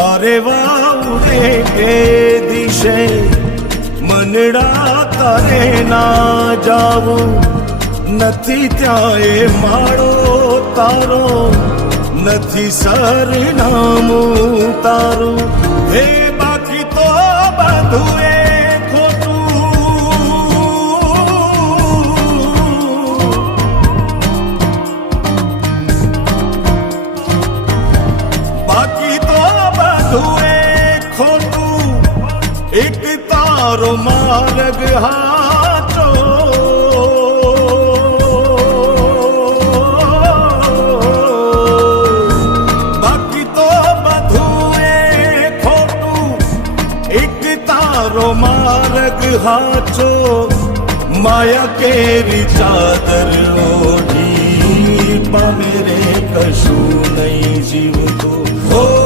પારેવા ઉડે કે દિશે મનડા તારે ના જાવું નથી ત્યાં એ માળો તારો નથી સરનામું તારું હે બાકી તો બધું એ એક તારો માર્ગ હાચો બાકી તો બધું એ ખોટું એક તારો માર્ગ હાચો માયા કેરી ચાદર ઓઢી પામે રે કશું નહીં જીવતું હો